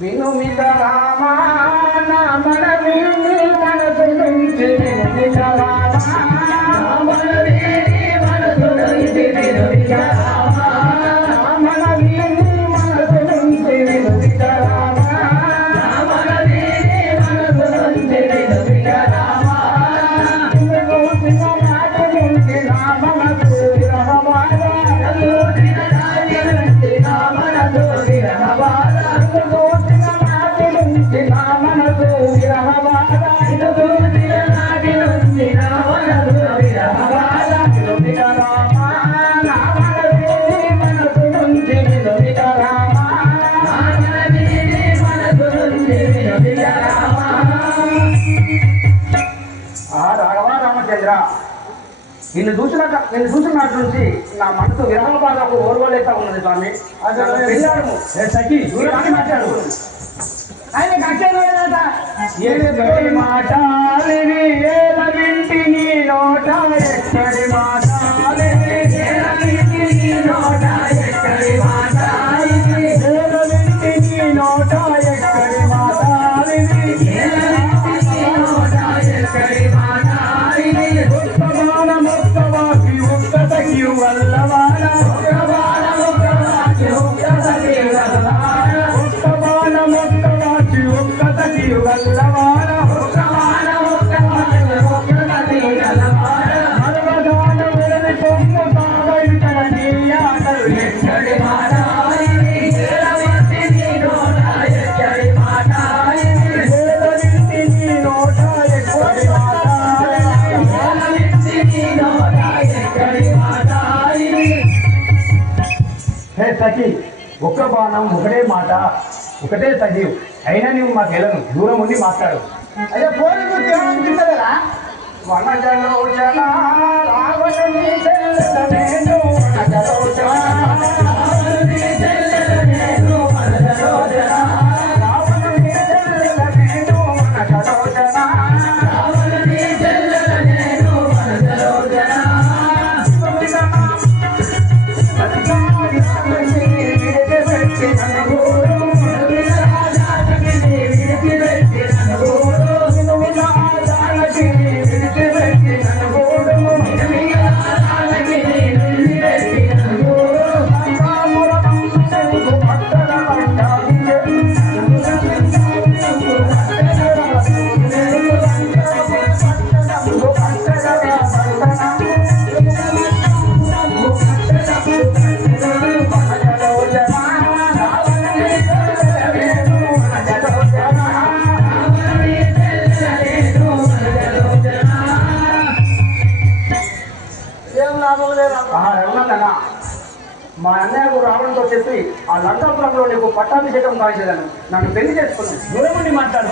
వినుమిత రామా నా మనవి మనసు వినుమిత రామా నా మనవి మనసు వినుమిత రామా రాఘవ రామచంద్ర. నిన్ను చూసిన నిన్ను చూసిన నాటి నుంచి నా మనసు విరహ బాధకు ఓర్వలేక ఉన్నది స్వామి. దూరాన్ని మాట్లాడు. ఆయన. హే సఖి ఒక్క బాణం ఒకటే మాట ఒకటే సజీవ్. అయినా నువ్వు మాకు వెళ్ళను దూరం ఉండి మాట్లాడు. అయ్యా పోనీ గుర్తు लो మా అన్నయ్యకు రావడంతో చెప్పి ఆ లంకాపురంలో నీకు పట్టాభిషేకం కాల్చేదాను నన్ను పెళ్ళి చేసుకున్నాను మాట్లాడు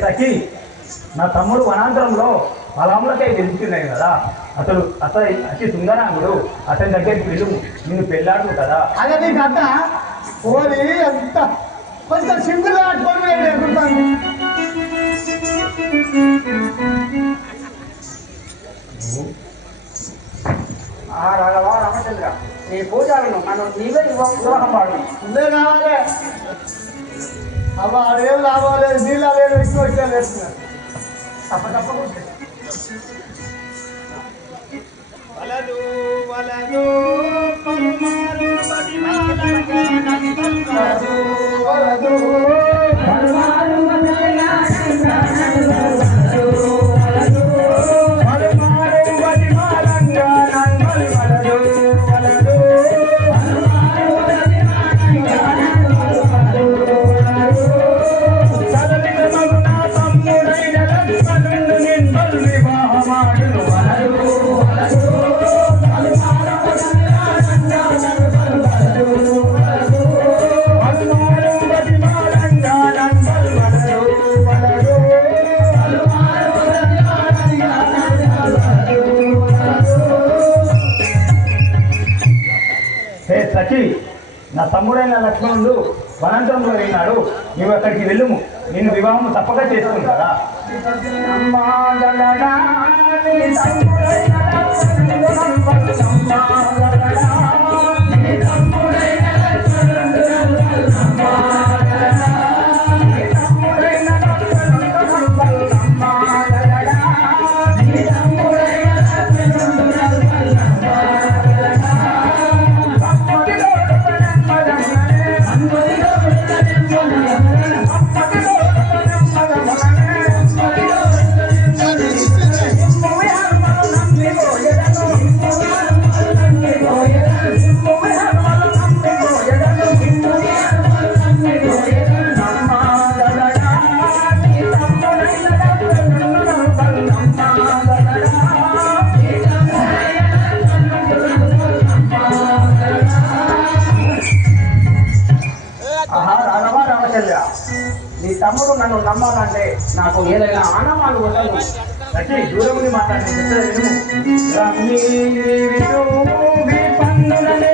సఖి నా తమ్ముడు వనాంతరంలో పొలములకై వెళ్తున్నాయి కదా. అతడు అతడు అతి సుందరాంగుడు అతని దగ్గరికి పిలువు నిన్ను పెళ్ళాడు కదా. అదే నీకు అర్థ? ఓరి ఎంత? కొంచెం సింపుల్ ఆడుకొని నేను రాఘవ రామచంద్ర నీ పూజలను నన్ను నీవే వివాహం పాడు ఇదే కావాలి. అవ్వ అదేం లాభం లేదు నీళ్ళు లేదు ఇచ్చి వచ్చే తప్ప తప్పకుండా. వలదు వలదు పలుమారు పదిమాలంగా నన్ను వలదు పలుమారు వచ్చి నా తమ్ముడైన లక్ష్మణుడు వనంతంలో వెళ్ళినాడు నువ్వు అక్కడికి వెళ్ళుము. నేను వివాహం తప్పక చేసుకుంటారా ఆహా, రాఘవ నీ తమ్ముడు నన్ను నమ్మాలంటే నాకు ఏదైనా ఆనమాలు ఉండదు అంటే దూరం నుండి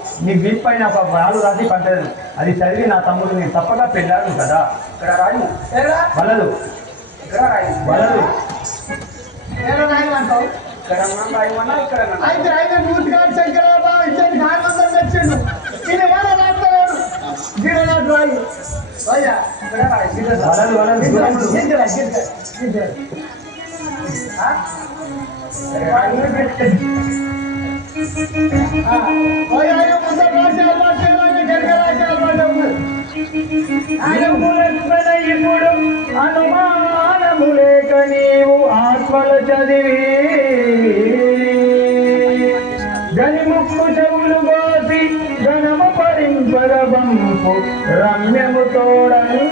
నీ వీప్ పైన ఒక రాళ్ళు రాసి పడ్డది అది చదివి నా తమ్ముడు నేను తప్పగా పెళ్ళాడు కదా. ఇక్కడ రాయు. వలదు ఇప్పుడు అనుమానము లేక నీవు ఆత్మల చదివి గనిముక్కు చెవులు గోసి గణము పరింపరబంపు రమ్యము తోడని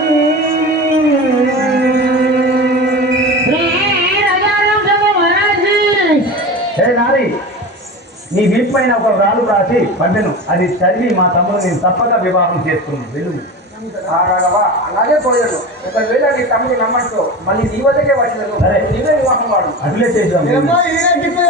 హే నారి? నీ వీప్ పైన ఒక రాళ్ళు రాసి పంటను అది చదివి మా తమ్ముడు నేను తప్పక వివాహం చేసుకున్నాను. వెళ్ళు. అలాగే పోయాడు. ఒకవేళ నీ తమ్ముడు నమ్మట్టు మళ్ళీ నీ వద్దకే వచ్చినాడు సరే. నీవే వివాహం వాడు. అట్లే గిట్ల